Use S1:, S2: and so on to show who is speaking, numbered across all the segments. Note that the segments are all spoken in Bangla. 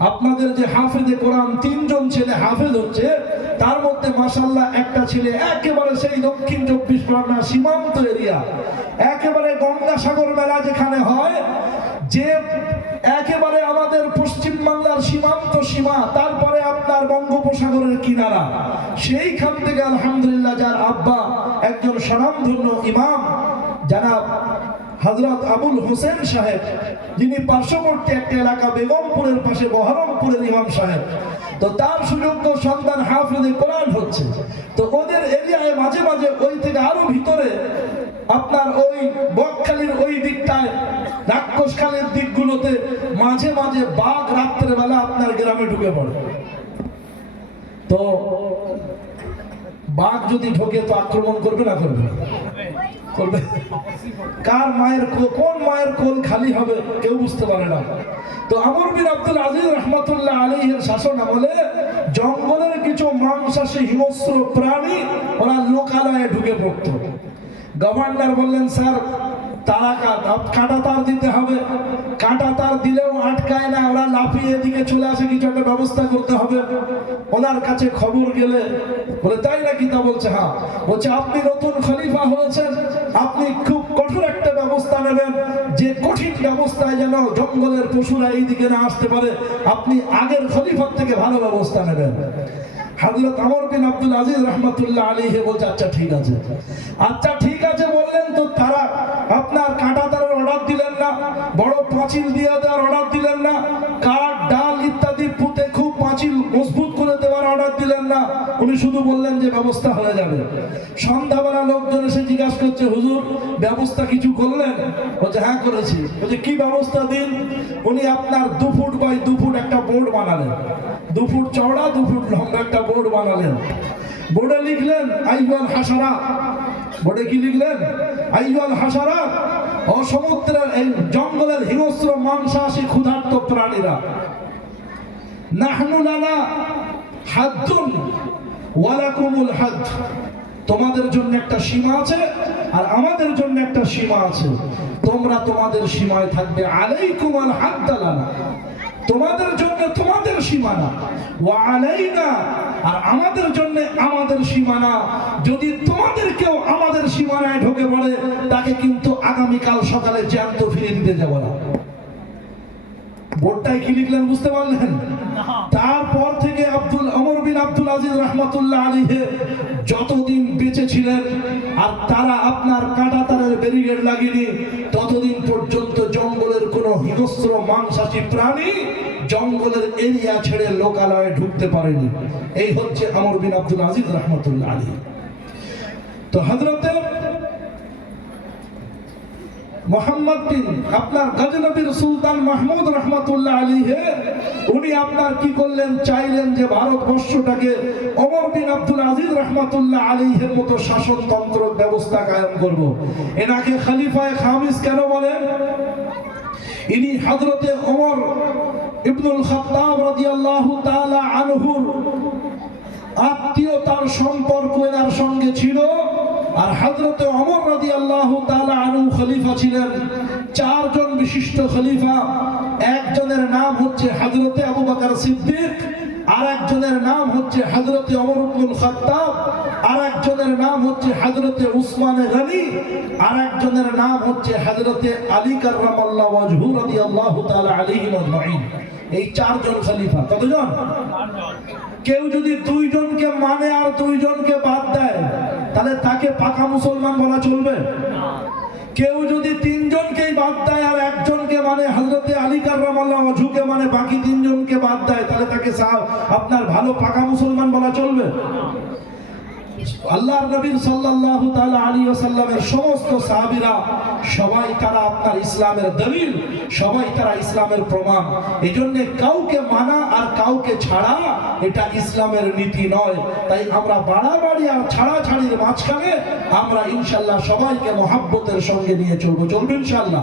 S1: আপনাদের যে হাফেজে কোরআন তিনজন ছেলে হাফেজ হচ্ছে, তার মধ্যে মাসাল্লাহ একটা ছেলে একেবারে সেই দক্ষিণ চব্বিশ পরগনা সীমান্ত এরিয়া, একেবারে গঙ্গাসাগর মেলা যেখানে হয়, যে একেবারে আমাদের পশ্চিম বাংলার সীমান্ত সীমা, তারপরে আপনার বঙ্গোপসাগরের কিনারা, সেইখান থেকে আলহামদুলিল্লাহ যার আব্বা একজন স্বনামধন্য ইমাম, জানাব হজরত আবুল হোসেন সাহেব, যিনি পার্শ্ববর্তী একটা এলাকা বেগমপুরের পাশে বহরমপুরের ইমাম সাহেব। তো তার সুযোগ্য সন্তান হাফিজে কোরআন হচ্ছে। তো ওদের এরিয়ায় মাঝে মাঝে ওই থেকে আরও ভিতরে আপনার ওই বকখালির ওই দিকটায়, রাক্ষসখালের দিকগুলোতে মাঝে মাঝে বাঘ রাত্রের বেলা আপনার গ্রামে ঢুকে পড়ে। তো বাঘ যদি ঢোকে তো আক্রমণ করবে না করবে না? করবে। কার মায়ের কো- কোন মায়ের কোল খালি হবে, কেউ বুঝতে পারে না। তো আমর বিন আব্দুল আজিজ রহমতুল্লাহ আলীর শাসন আমলে জঙ্গলের কিছু মাংসাশী হিমস্র প্রাণী ওরা লোকালয়ে ঢুকে পড়তো। গভর্নর বললেন, স্যার কাঁটা তার দিতে হবে। কাঁটা তার দিলেও আটকায় না, ওরা লাফিয়ে এদিকে চলে আসে, কিছু একটা ব্যবস্থা করতে হবে। ওনার কাছে খবর গেলে বলে, তাই তা হ্যাঁ। বলছে, আপনি নতুন খলিফা হয়েছেন, আপনি খুব কঠোর একটা ব্যবস্থা নেবেন। যে কঠিন ব্যবস্থায় যেন জঙ্গলের পশুরা এইদিকে না আসতে পারে, আপনি আগের খলিফার থেকে ভালো ব্যবস্থা নেবেন। বলছে আচ্ছা ঠিক আছে। আচ্ছা ঠিক আছে বললেন তো তারা আপনার কাঁটা তারের অর্ডার দিলেন না, বড় পাঁচিল দিয়ে দেওয়ার অর্ডার দিলেন না, কাঠ, ডাল ইত্যাদি পুঁতে খুব পাঁচিল মজবুত করে দেওয়ার অর্ডার দিলেন না। উনি শুধু বললেন যে ব্যবস্থা হয়ে যাবে। সন্ধ্যাবেলা লোকজন এসে জিজ্ঞাসা করছে, হুজুর, ব্যবস্থা কিছু করলেন? বলছে হ্যাঁ করেছি। বলছে, কি ব্যবস্থা দিন? উনি আপনার দু ফুট বাই দু ফুট একটা বোর্ড বানালেন। দু ফুট চওড়া, দু ফুট লম্বা একটা বোর্ড বানালেন। বোর্ডে লিখলেন আইয়াল হাসারা বোর্ডে কি লিখলেন? আইয়াল হাসারা সমুদ্রের এই জঙ্গলের হিংস্র মাংসাশী ক্ষুধার্ত প্রাণীরা। নাহনু লানা হাদ্দুন ওয়ালাকুমুল হাদ তোমাদের জন্য একটা সীমা আছে আর আমাদের জন্য একটা সীমা আছে। তোমরা তোমাদের সীমায় থাকবে। আলাইকুম আল হাদ্দালানা তোমাদের জন্য তোমাদের সীমানা। ওয়া আলাইনা, আর আমাদের জন্য আমাদের সীমানা। যদি তোমাদের কেউ আমাদের সীমানায় ঢোকে পড়ে তাকে কিন্তু আগামীকাল সকালে জ্যান্ত ফিরে দিতে যাব না। বোর্ডটায় কি লিখলেন বুঝতে পারলেন? তারপর থেকে আব্দুল, অমর বিন আব্দুল আজিজ রহমতুল্লাহ আলীহে যতদিন বেঁচে ছিলেন আর তারা আপনার কাঁটা তারের ব্যারিকেড লাগেনি, ততদিন পর্যন্ত জঙ্গলের কোনো হিংস্র মাংসাশী প্রাণী জঙ্গলের এরিয়া ছেড়ে লোকালয়ে ঢুকতে পারেনি। এই হচ্ছে আমর বিন আব্দুল আজিজ রহমতুল্লাহ আলী তো হজরতে মোহাম্মদ বিন আপনার গজনবীর সুলতান মাহমুদ রহমতুল্লাহ আলী হে উনি আপনার কি করলেন? চাইলেন যে ভারতবর্ষটাকে অমর বিন আব্দুল আজিজ রহমতুল্লাহ আলীহের মতো শাসনতন্ত্র ব্যবস্থা কায়েম করব। এনাকে খলিফায় খামিস কেন বলেন? ইনি হজরতে ওমর ইবনুল খাত্তাব রাদিয়াল্লাহু তাআলা আনহুর আত্মীয়তার সম্পর্ক এনার সঙ্গে ছিল। আর হজরত অমর রাজি আল্লাহ আনু খলিফা ছিলেন। চারজন বিশিষ্ট খলিফা একজনের নাম হচ্ছে হজরতে আবু বাকার সিদ্দিক আর একজনের নাম হচ্ছে হজরতে অমর আব্দুল খাত্তাব আর একজনের নাম হচ্ছে হজরতে উসমান গনি আর একজনের নাম হচ্ছে হজরতে আলী কার্রামাল্লাহ ওয়াজহু রাদিয়াল্লাহু তাআলা আলাইহি আজমাইন। এই চারজন খলিফা কতজন? কেউ যদি দুইজনকে মানে আর দুইজনকে বাদ দেয় তাহলে তাকে পাকা মুসলমান বলা চলবে? কেউ যদি তিনজনকেই বাদ দেয় আর একজনকে মানে হজরতে আলী ঝুঁকে মানে বাকি তিনজনকে বাদ দেয়, তাহলে তাকে আপনার ভালো পাকা মুসলমান বলা চলবে? আল্লাহর নবী সাল্লাল্লাহু তাআলা আলাইহি ওয়াসাল্লামের সমস্ত সবাই তারা আপনার ইসলামের দলিল, সবাই তারা ইসলামের প্রমাণ। কাউকে মানা আর কাউকে ছাড়া এটা ইসলামের নীতি নয়। তাই আমরা বাড়াবাড়ি আর মাঝখানে আমরা ইনশাল্লাহ সবাইকে মহাব্বতের সঙ্গে নিয়ে চলবো। চলবে ইনশাল্লাহ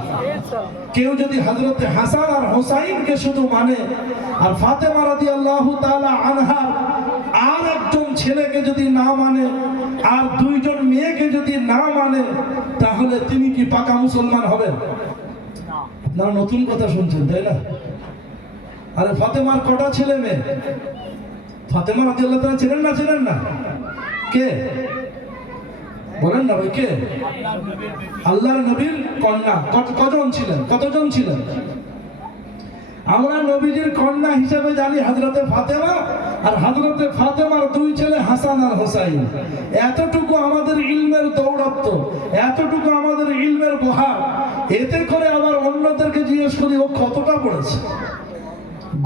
S1: কেউ যদি হজরতে হাসান আর হোসাইনকে শুধু মানে আর ফাতেমা রাদিয়াল্লাহু তাআলা আনহার ছেলেকে যদি না মানে আর দুইজন মেয়েকে যদি না মানে তাহলে তিনি কি পাকা মুসলমান হবেন? আপনারা নতুন কথা শুনছেন, তাই না? আরে ফাতেমার কটা ছেলে মেয়ে? ফাতেমা রাদিয়াল্লাহু তাআলা চেনেন না চেনেন না? কে? বলেন না ভাই, কে? আল্লাহর নবীর কন্যা। কজন ছিলেন? কতজন ছিলেন? আমরা নবীজির কন্যা হিসেবে জানি হজরতে ফাতেমা আর হজরতে ফাতেমার দুই ছেলে হাসান আর হোসাইন। এতটুকু আমাদের ইলমের দৌড়ত্ব এতটুকু আমাদের ইলমের বহার এতে করে আবার অন্যদেরকে জিজ্ঞেস করি, ও কতটা পড়েছে?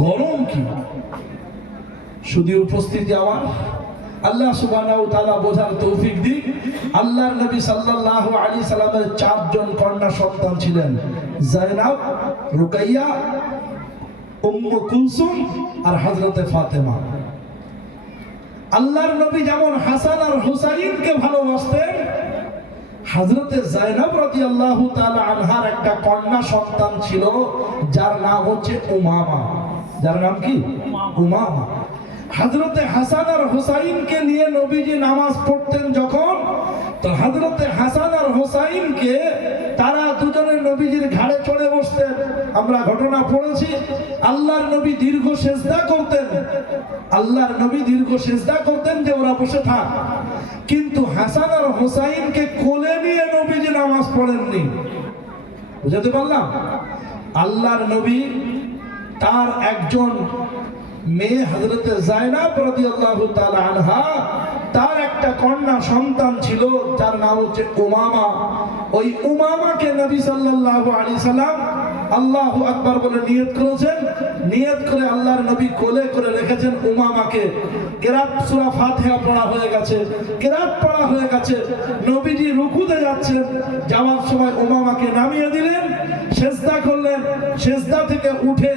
S1: গরম কি? শুধু উপস্থিতি আমার? আল্লাহ সুবহানাহু তাআলা বোঝার তৌফিক দিক। আল্লাহর নবী সাল্লাল্লাহু আলাইহি সাল্লামের চারজন কন্যা সন্তান ছিলেন। জায়নাব, রুকাইয়া, উম্মু কুলসুম আর হযরতে ফাতেমা। আল্লাহর নবী যেমন হাসান আর হুসাইনকে ভালোবাসতেন হযরতে জায়নাব রাদিয়াল্লাহু তাআলা আনহার একটা কন্যা সন্তান ছিল যার নাম হচ্ছে উমামা। যার নাম কি? উমামা। হযরতে হাসান আর হুসাইনকে নিয়ে নবীজি নামাজ পড়তেন যখন তো হযরতে হাসান আর হুসাইনকে তারা দুজনে নবীজির ঘাড়ে চড়ে আমরা ঘটনা পড়েছি, আল্লাহর নবী দীর্ঘ সেজদা করতেন। আল্লাহর নবী দীর্ঘ সেজদা করতেন যে ওরা বসে থাক। কিন্তু হাসান আর হোসাইনকে কোলে নিয়ে নবীজি নামাজ পড়েননি। বুঝাতে পারলাম? আল্লাহর নবী তার একজন মেয়ে হজরতে জায়নাব রাদিয়াল্লাহু তাআলা আনহা, তার একটা কন্যা সন্তান ছিল, যার নাম হচ্ছে উমামা। ওই উমামাকে নবী সাল্লাল্লাহু আলাইহি সাল্লাম আল্লাহু আকবার বলে নিয়ত করেছেন। নিয়ত করে আল্লাহর নবী কোলে করে রেখেছেন উমামাকে। কেরাত সূরা ফাতিহা পড়া হয়ে গেছে। কেরাত পড়া হয়ে গেছে। নবীজি রুকুতে যাচ্ছেন। যাওয়ার সময় উমামাকে নামিয়ে দিলেন। সেজদা করলেন। সেজদা থেকে উঠে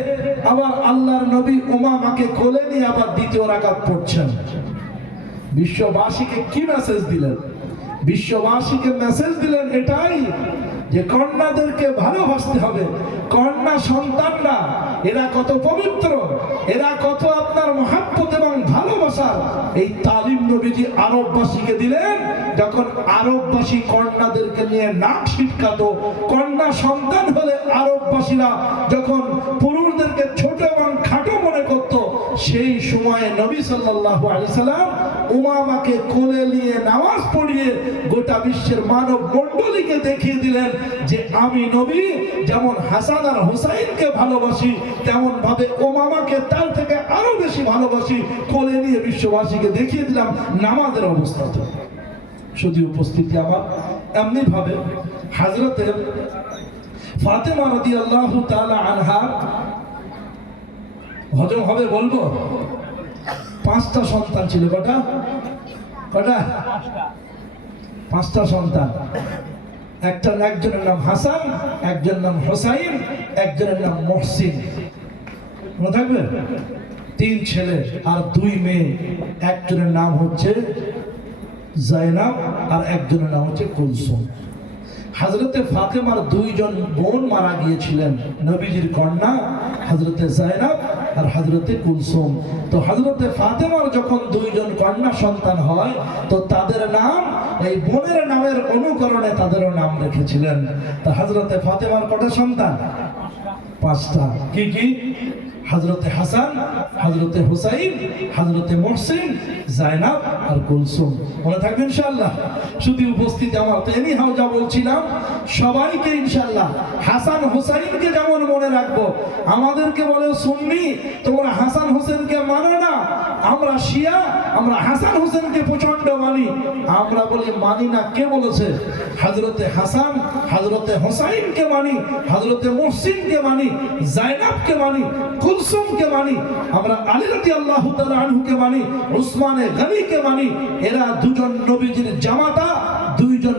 S1: আবার আল্লাহর নবী উমামাকে কোলে নিয়ে আবার দ্বিতীয় রাকাত পড়ছেন। বিশ্ববাসীকে কি মেসেজ দিলেন? বিশ্ববাসীকে মেসেজ দিলেন এটাই যে কন্যাদেরকে ভালোবাসতে হবে। কন্যা সন্তানরা, এরা কত পবিত্র, এরা কত আপনার মহাব্বত এবং ভালোবাসার। এই তালিম নবীজি আরববাসীকে দিলেন, যখন আরববাসী কন্যাদেরকে নিয়ে নাক ছিটকাতো কন্যা সন্তান হলে আরববাসীরা যখন পুরুষদেরকে ছোট এবং খাটো সেই সময়ে নবী সাল্লাল্লাহু আলাইহি সাল্লাম উমামাকে কোলে নিয়ে নামাজ পড়িয়ে গোটা বিশ্বের মানব মণ্ডলীকে দেখিয়ে দিলেন যে আমি নবী, যেমন হাসান আর হুসাইনকে ভালোবাসি তেমন ভাবে ওমামাকে তার থেকে আরও বেশি ভালোবাসি, কোলে নিয়ে বিশ্ববাসীকে দেখিয়ে দিলাম নামাজের অবস্থাতে শুধু উপস্থিতি আমার এমনি ভাবে হাজরতের ফাতেমা রাদিয়াল্লাহু তাআলা আনহা হজম হবে বলব? পাঁচটা সন্তান ছিল, কটা? কটা? পাঁচটা সন্তান। একটা একজনের নাম হাসান, একজনের নাম হোসাইন, একজনের নাম মহসিন। মনে থাকবে? তিন ছেলে আর দুই মেয়ে। একজনের নাম হচ্ছে জাইনাব আর একজনের নাম হচ্ছে কুলসুম। হাজরতে ফাতেমার দুইজন বোন মারা গিয়েছিলেন, নবীজির কন্যা হজরতে জায়নাব আর হজরতে কুলসুম। তো হাজরতে ফাতেমার যখন দুইজন কন্যা সন্তান হয়, তো তাদের নাম, এই বোনের নামের অনুকরণে তাদেরও নাম রেখেছিলেন। তো হজরতে ফাতেমার কটা সন্তান? পাঁচটা। কি কি? হজরতে হাসান হজরতে হুসাইন হজরতে মোহসিন, জায়নাব আর কুলসুম। মনে থাকবে ইনশাল্লাহ শুধু উপস্থিত আমার। তো এমনি হাও যা বলছিলাম, সবাইকে ইনশাল্লাহ হাসান হুসাইনকে যেমন মনে রাখব, আমাদেরকে বলে সুন্নি, তোমরা হাসান হোসেনকে মানো না। আমরা শিয়া, আমরা হাসান হোসেনকে প্রচণ্ড মানি। আমরা বলি, মানি না, কে বলেছে? হাজরতে হাসান, হাজরতে হোসাইনকে মানি, হাজরতে মহসিনকে মানি, জাইনাবকে মানি, কুলসুমকে মানি, আমরা আলিরতি আল্লাহ আনহুকে মানি, উসমানে গনিকে মানি, এরা দুজন নবীজির জামাতা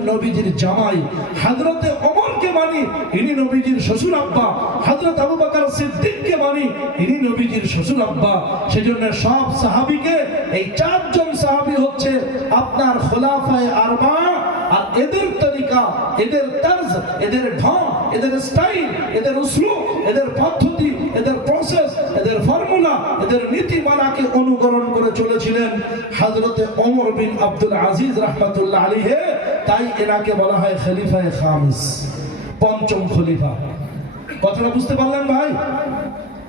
S1: নবীজির জামাই হজরতে ওমরকে মানি, ইনি নবীজির শ্বশুর আব্বা। হজরত আবু বকর সিদ্দিককে মানি, ইনি নবীজির শ্বশুর আব্বা। সেজন্য সব সাহাবীকে, এই চারজন সাহাবী হচ্ছে আপনার খোলাফায়ে আরবা আর এদের তরিকা, এদের তর্জ, এদের ঢং, এদের স্টাইল, এদের উসলুব এদের পদ্ধতি, এদের প্রসেস এদের ফর্মুলা এদের নীতিমালাকে অনুকরণ করে চলেছিলেন হযরতে ওমর বিন আব্দুল আজিজ রাহমাতুল্লাহ আলাইহি। তাই এনাকে বলা হয় খলিফায়ে খামিস, পঞ্চম খলিফা। কথাটা বুঝতে পারলেন ভাই?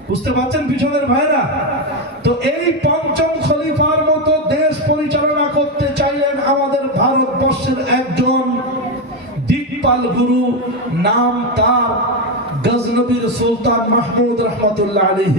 S1: বুঝতে পারছেন পিছনের ভাইরা? তো এই পঞ্চম খলিফার মতো দেশ পরিচালনা করতে চাইলেন আমাদের ভারতবর্ষের একজন দিকপাল গুরু, নাম তার গজনবীর সুলতান মাহমুদ রহমতুল্লাহ আলীহ